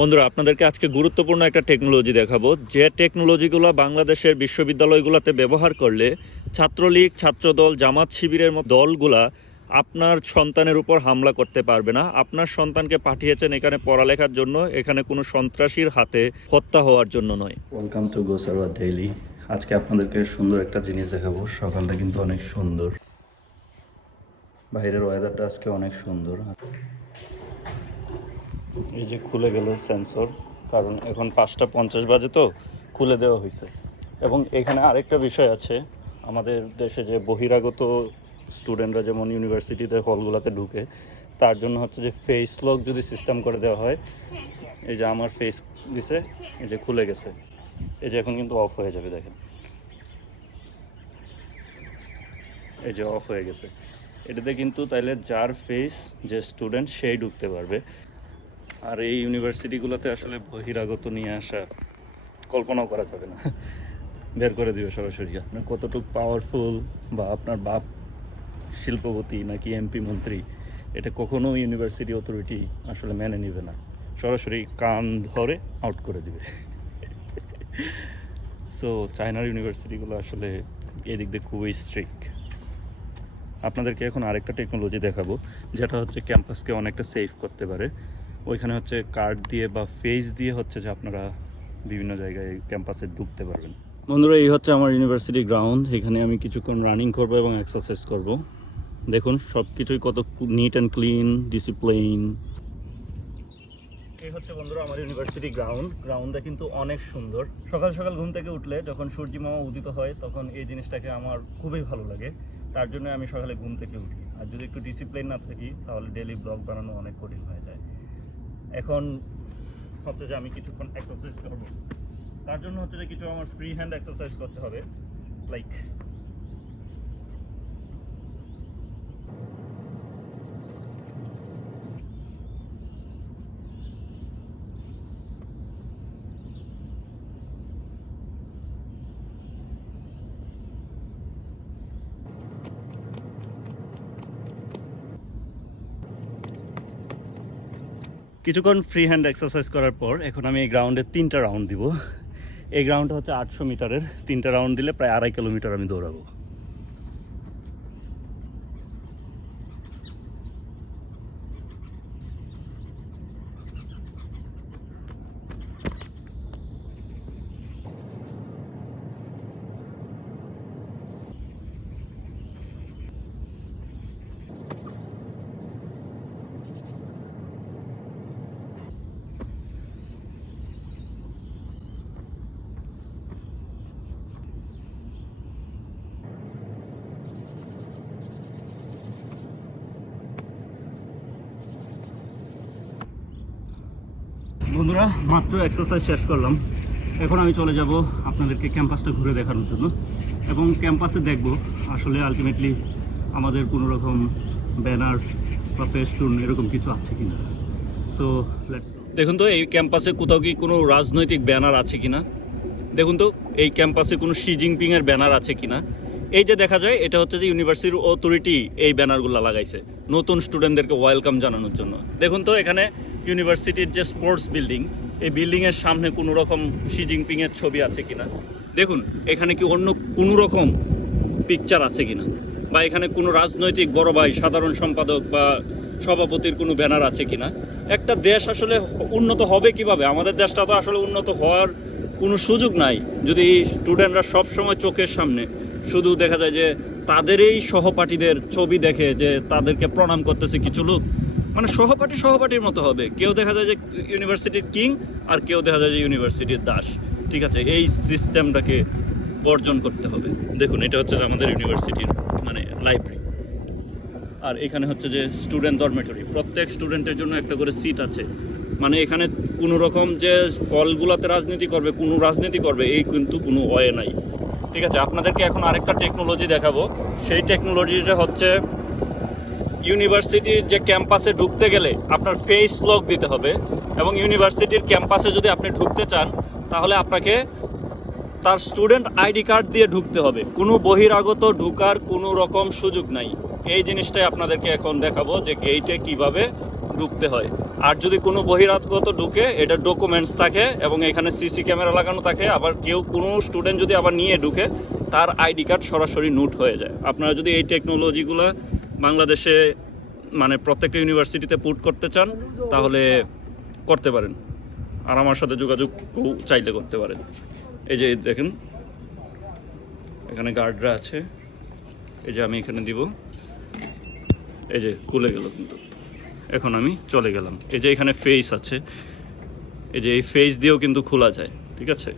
বন্ধুরা, আপনাদেরকে আজকে গুরুত্বপূর্ণ একটা টেকনোলজি দেখাবো। যে টেকনোলজিগুলো বাংলাদেশের বিশ্ববিদ্যালয়গুলোতে ব্যবহার করলে ছাত্রলীগ, ছাত্রদল, জামাত শিবিরের মতো দলগুলা আপনার সন্তানের উপর হামলা করতে পারবে না। আপনার সন্তানকে পাঠিয়েছেন এখানে পড়ালেখার জন্য, এখানে কোনো সন্ত্রাসীর হাতে হত্যা হওয়ার জন্য নয়। ওয়েলকাম টু গোসারওয়া ডেইলি আজকে আপনাদেরকে সুন্দর একটা জিনিস দেখাবো। সকালটা কিন্তু অনেক সুন্দর। বাইরের ওয়েদারটা আজকে অনেক সুন্দর। এই যে খুলে গেল সেন্সর কারণ এখন পাঁচটা পঞ্চাশ বাজে তো, খুলে দেওয়া হয়েছে এবং এখানে আরেকটা বিষয় আছে, আমাদের দেশে যে বহিরাগত স্টুডেন্টরা যেমন ইউনিভার্সিটিতে হলগুলোতে ঢুকে, তার জন্য হচ্ছে যে ফেস লক যদি সিস্টেম করে দেওয়া হয়, এই যে আমার ফেস দিছে, এই যে খুলে গেছে। এই যে এখন কিন্তু অফ হয়ে যাবে, দেখেন। এই যে অফ হয়ে গেছে। এটাতে কিন্তু তাইলে যার ফেস যে স্টুডেন্ট সেই ঢুকতে পারবে। আর এই ইউনিভার্সিটিগুলোতে আসলে বহিরাগত নিয়ে আসা কল্পনাও করা যাবে না। বের করে দিবে সরাসরি। আপনার কতটুকু পাওয়ারফুল বা আপনার বাপ শিল্পপতি নাকি এমপি মন্ত্রী, এটা কখনো ইউনিভার্সিটি অথরিটি আসলে মেনে নেবে না। সরাসরি কান ধরে আউট করে দিবে। সো চায়নার ইউনিভার্সিটিগুলো আসলে এদিক দিয়ে খুবই স্ট্রিক্ট আপনাদেরকে এখন আরেকটা টেকনোলজি দেখাবো, যেটা হচ্ছে ক্যাম্পাসকে অনেকটা সেফ করতে পারে। ওইখানে হচ্ছে কার্ড দিয়ে বা ফেস দিয়ে হচ্ছে যে আপনারা বিভিন্ন জায়গায় ক্যাম্পাসে ঢুকতে পারবেন। বন্ধুরা, এই হচ্ছে আমার ইউনিভার্সিটি গ্রাউন্ড এখানে আমি কিছুক্ষণ রানিং করব এবং এক্সারসাইজ করব। দেখুন সব কিছুই কত নিট অ্যান্ড ক্লিন ডিসিপ্লিন এই হচ্ছে বন্ধুরা আমার ইউনিভার্সিটি গ্রাউন্ড গ্রাউন্ডটা কিন্তু অনেক সুন্দর। সকাল সকাল ঘুম থেকে উঠলে যখন সূর্য মামা উদিত হয়, তখন এই জিনিসটাকে আমার খুবই ভালো লাগে। তার জন্য আমি সকালে ঘুম থেকে উঠি। আর যদি একটু ডিসিপ্লিন না থাকি, তাহলে ডেলি ব্লগ বানানো অনেক কঠিন হয়ে যায়। এখন হচ্ছে যে আমি কিছুক্ষণ এক্সারসাইজ করব। তার জন্য হচ্ছে যে কিছু আমার ফ্রি হ্যান্ড এক্সারসাইজ করতে হবে লাইক কিছুক্ষণ ফ্রি হ্যান্ড এক্সারসাইজ করার পর এখন আমি এই গ্রাউন্ডে তিনটা রাউন্ড দিব। এই গ্রাউন্ডটা হচ্ছে আটশো মিটারের। তিনটা রাউন্ড দিলে প্রায় আড়াই কিলোমিটার আমি দৌড়াবো। বন্ধুরা, মাত্র এক্সারসাইজ শেষ করলাম। এখন আমি চলে যাব আপনাদেরকে ক্যাম্পাসটা ঘুরে দেখানোর জন্য। এবং ক্যাম্পাসে দেখব আসলে আলটিমেটলি আমাদের কোনো রকম ব্যানার বা পেস্টুন এরকম কিছু আছে কিনা। সো দেখুন তো, এই ক্যাম্পাসে কোথাও কি কোনো রাজনৈতিক ব্যানার আছে কিনা? দেখুন তো, এই ক্যাম্পাসে কোনো শি জিনপিং এর ব্যানার আছে কিনা? এই যে দেখা যায়, এটা হচ্ছে যে ইউনিভার্সিটির অথরিটি এই ব্যানারগুলো লাগাইছে, নতুন স্টুডেন্টদেরকে ওয়েলকাম জানানোর জন্য। দেখুন তো, এখানে ইউনিভার্সিটির যে স্পোর্টস বিল্ডিং, এই বিল্ডিংয়ের সামনে কোনো রকম শি জিনপিং এর ছবি আছে কিনা? দেখুন, এখানে কি অন্য কোনো রকম পিকচার আছে কিনা? বা এখানে কোনো রাজনৈতিক বড় ভাই, সাধারণ সম্পাদক বা সভাপতির কোনো ব্যানার আছে কিনা? একটা দেশ আসলে উন্নত হবে কীভাবে? আমাদের দেশটা তো আসলে উন্নত হওয়ার কোনো সুযোগ নাই। যদি স্টুডেন্টরা সব সময় চোখের সামনে শুধু দেখা যায় যে তাদেরই সহপাঠীদের ছবি দেখে যে তাদেরকে প্রণাম করতেছে কিছু লোক মানে সহপাঠী সহপাঠীর মতো হবে। কেউ দেখা যায় যে ইউনিভার্সিটির কিং আর কেউ দেখা যায় যে ইউনিভার্সিটির দাস। ঠিক আছে? এই সিস্টেমটাকে বর্জন করতে হবে। দেখুন, এটা হচ্ছে যে আমাদের ইউনিভার্সিটির মানে লাইব্রেরি। আর এখানে হচ্ছে যে স্টুডেন্ট ডরমেটরি প্রত্যেক স্টুডেন্টের জন্য একটা করে সিট আছে। মানে এখানে কোনো রকম যে হলগুলোতে রাজনীতি করবে, কোনো রাজনীতি করবে, এই কিন্তু কোনো ওয়ে নাই। ঠিক আছে? আপনাদেরকে এখন আরেকটা টেকনোলজি দেখাবো। সেই টেকনোলজিটা হচ্ছে ইউনিভার্সিটির যে ক্যাম্পাসে ঢুকতে গেলে আপনার ফেস লক দিতে হবে এবং ইউনিভার্সিটির ক্যাম্পাসে যদি আপনি ঢুকতে চান, তাহলে আপনাকে তার স্টুডেন্ট আইডি কার্ড দিয়ে ঢুকতে হবে। কোনো বহিরাগত ঢুকার কোনো রকম সুযোগ নাই। এই জিনিসটাই আপনাদেরকে এখন দেখাবো যে গেইটে কীভাবে ঢুকতে হয়। আর যদি কোনো বহিরাগত ঢুকে, এটা ডকুমেন্টস থাকে এবং এখানে সিসি ক্যামেরা লাগানো থাকে, আবার কেউ কোনো স্টুডেন্ট যদি আবার নিয়ে ঢুকে, তার আইডি কার্ড সরাসরি নোট হয়ে যায়। আপনারা যদি এই টেকনোলজিগুলো বাংলাদেশে মানে প্রত্যেকটা ইউনিভার্সিটিতে পুট করতে চান, তাহলে করতে পারেন। আর আমার সাথে যোগাযোগ চাইলে করতে পারেন। এই যে দেখেন, এখানে গার্ডরা আছে। এই যে আমি এখানে দিব। এই যে খুলে গেল কিন্তু। এখন আমি চলে গেলাম। এই যে এখানে ফেস আছে। এই যে এই ফেস দিয়েও কিন্তু খোলা যায়, ঠিক আছে?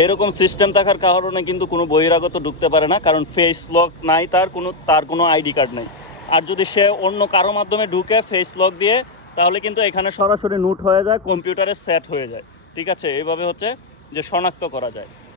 এরকম সিস্টেম থাকার কারণে কিন্তু কোনো বহিরাগত ঢুকতে পারে না, কারণ ফেস লক নাই, তার কোনো তার কোনো আইডি কার্ড নেই। আর যদি সে অন্য কারও মাধ্যমে ঢুকে ফেস লক দিয়ে, তাহলে কিন্তু এখানে সরাসরি নোট হয়ে যায় কম্পিউটারে সেট হয়ে যায়। ঠিক আছে? এইভাবে হচ্ছে যে শনাক্ত করা যায়।